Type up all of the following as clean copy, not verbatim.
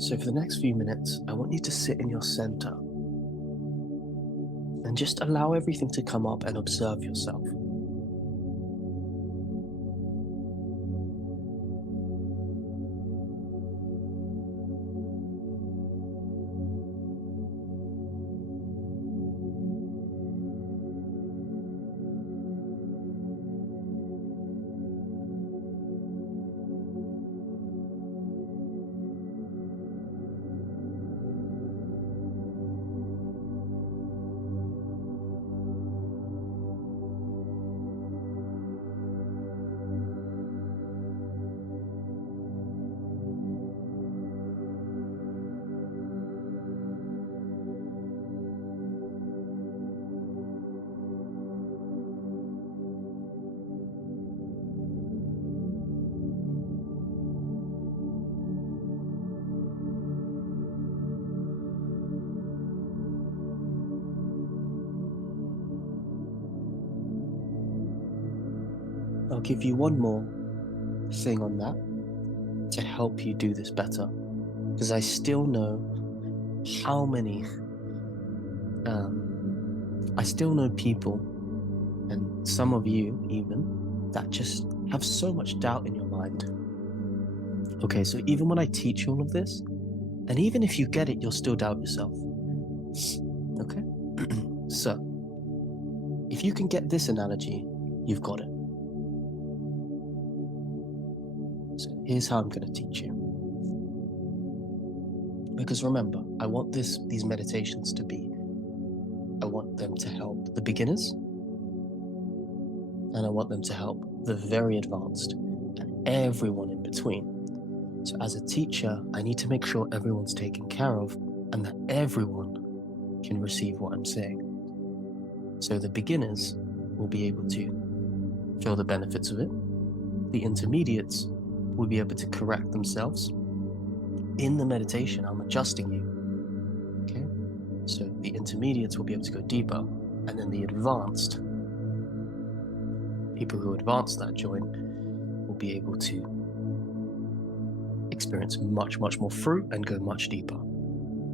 So for the next few minutes, I want you to sit in your center and just allow everything to come up and observe yourself. I'll give you one more thing on that to help you do this better, because I still know how many, I still know people, and some of you even, that just have so much doubt in your mind. Okay, so even when I teach all of this, and even if you get it, you'll still doubt yourself. Okay? So, if you can get this analogy, you've got it. So here's how I'm going to teach you. Because remember, I want these meditations to be, I want them to help the beginners, and I want them to help the very advanced, and everyone in between. So as a teacher, I need to make sure everyone's taken care of, and that everyone can receive what I'm saying. So the beginners will be able to feel the benefits of it. The intermediates will be able to correct themselves. In the meditation, I'm adjusting you. Okay? So the intermediates will be able to go deeper, and then the advanced, people who advance that joint, will be able to experience much, much more fruit and go much deeper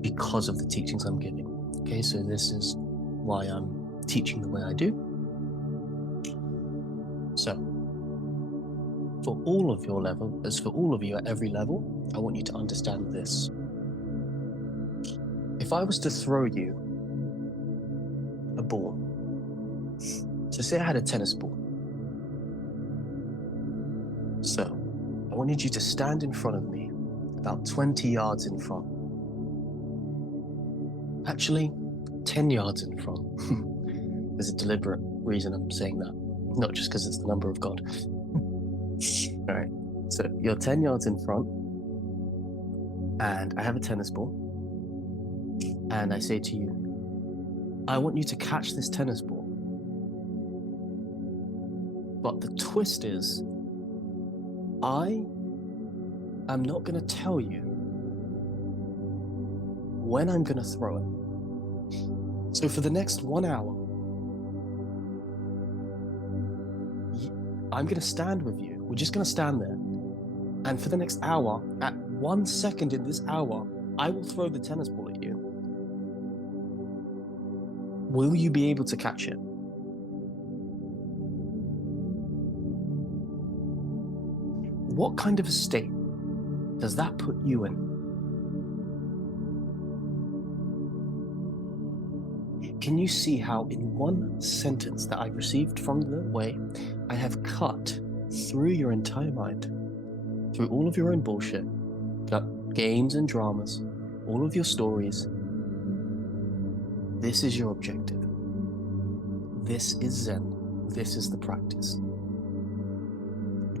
because of the teachings I'm giving. Okay, so this is why I'm teaching the way I do. So, for all of your level, as for all of you at every level, I want you to understand this. If I was to throw you a ball, so say I had a tennis ball. So, I wanted you to stand in front of me, about 20 yards in front. Actually, 10 yards in front. There's a deliberate reason I'm saying that, not just because it's the number of God. All right, so you're 10 yards in front, and I have a tennis ball, and I say to you, I want you to catch this tennis ball. But the twist is, I am not going to tell you when I'm going to throw it. So for the next 1 hour, I'm going to stand with you. We're just going to stand there. And for the next hour, at 1 second in this hour, I will throw the tennis ball at you. Will you be able to catch it? What kind of a state does that put you in? Can you see how in one sentence that I received from the way, I have cut through your entire mind, through all of your own bullshit, games and dramas, all of your stories. This is your objective. This is Zen. This is the practice.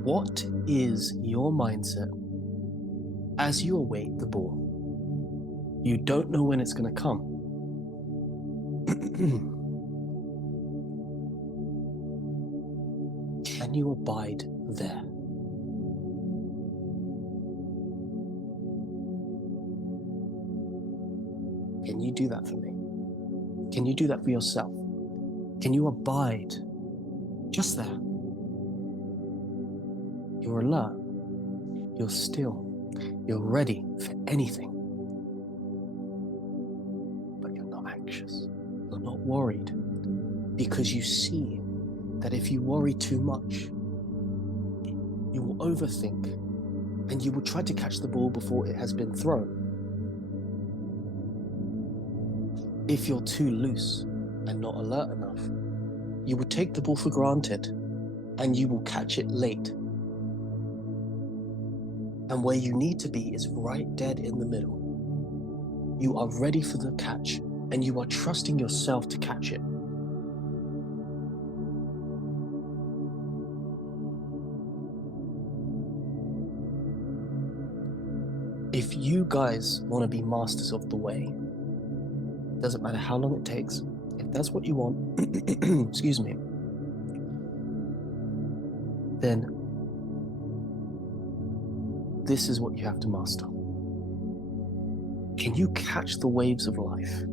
What is your mindset as you await the ball? You don't know when it's going to come. Can you abide there? Can you do that for me? Can you do that for yourself? Can you abide just there? You're alert. You're still. You're ready for anything. But you're not anxious. You're not worried. Because you see that if you worry too much, you will overthink and you will try to catch the ball before it has been thrown. If you're too loose and not alert enough, you will take the ball for granted and you will catch it late. And where you need to be is right dead in the middle. You are ready for the catch and you are trusting yourself to catch it. If you guys want to be masters of the way, doesn't matter how long it takes, if that's what you want, excuse me, then this is what you have to master. Can you catch the waves of life?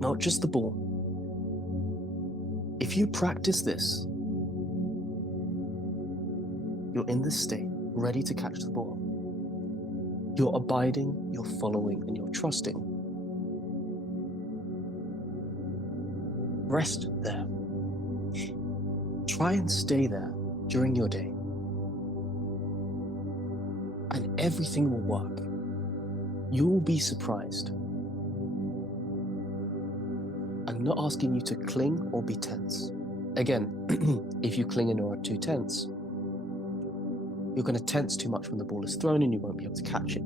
Not just the ball. If you practice this, you're in this state, ready to catch the ball. You're abiding, you're following, and you're trusting. Rest there. Try and stay there during your day. And everything will work. You will be surprised. I'm not asking you to cling or be tense. Again, if you cling and are too tense, you're going to tense too much when the ball is thrown and you won't be able to catch it.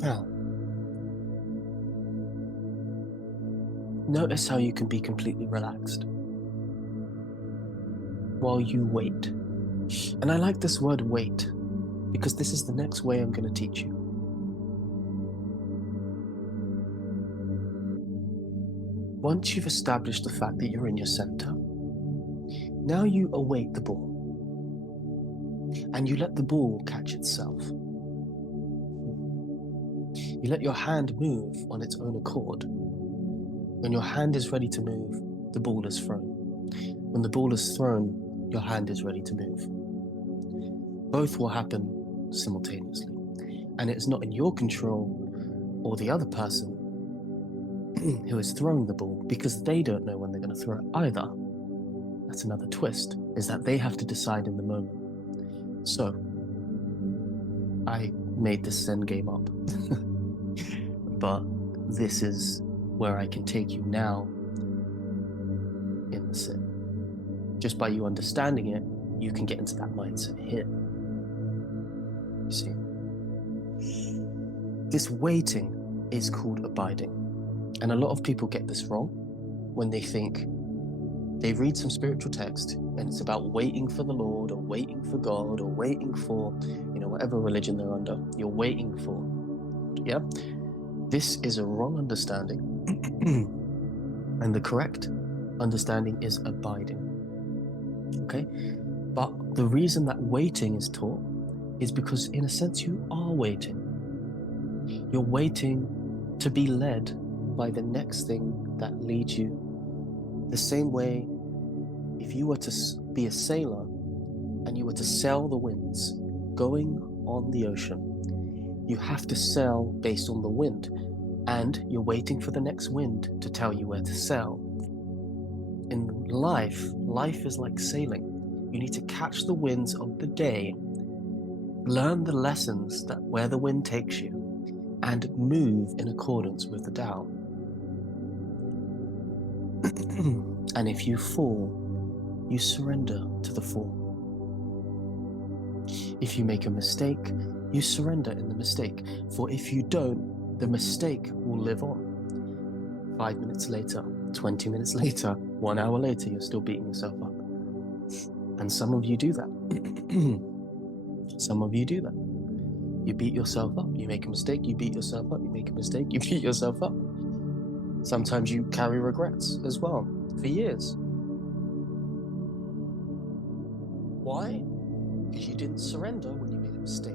Now, notice how you can be completely relaxed while you wait. And I like this word wait because this is the next way I'm going to teach you. Once you've established the fact that you're in your center, now you await the ball and you let the ball catch itself. You let your hand move on its own accord. When your hand is ready to move, the ball is thrown. When the ball is thrown, your hand is ready to move. Both will happen simultaneously. And it is not in your control or the other person who is throwing the ball because they don't know when they're going to throw it either. That's another twist, is that they have to decide in the moment. So, I made this Zen game up. But this is where I can take you now in the sit. Just by you understanding it, you can get into that mindset here. You see? This waiting is called abiding. And a lot of people get this wrong when they think they read some spiritual text and it's about waiting for the Lord or waiting for God or waiting for, whatever religion they're under, you're waiting for. Yeah? This is a wrong understanding. And the correct understanding is abiding. Okay? But the reason that waiting is taught is because, in a sense, you are waiting. You're waiting to be led by the next thing that leads you. The same way, if you were to be a sailor and you were to sail the winds going on the ocean, you have to sail based on the wind, and you're waiting for the next wind to tell you where to sail. In life is like sailing. You need to catch the winds of the day, learn the lessons that where the wind takes you, and move in accordance with the Tao. And if you fall, you surrender to the fall. If you make a mistake, you surrender in the mistake. For if you don't, the mistake will live on. 5 minutes later, 20 minutes later, 1 hour later, you're still beating yourself up. And some of you do that. Some of you do that. You beat yourself up, you make a mistake, you beat yourself up, you make a mistake, you beat yourself up. Sometimes you carry regrets as well, for years. Why? Because you didn't surrender when you made a mistake.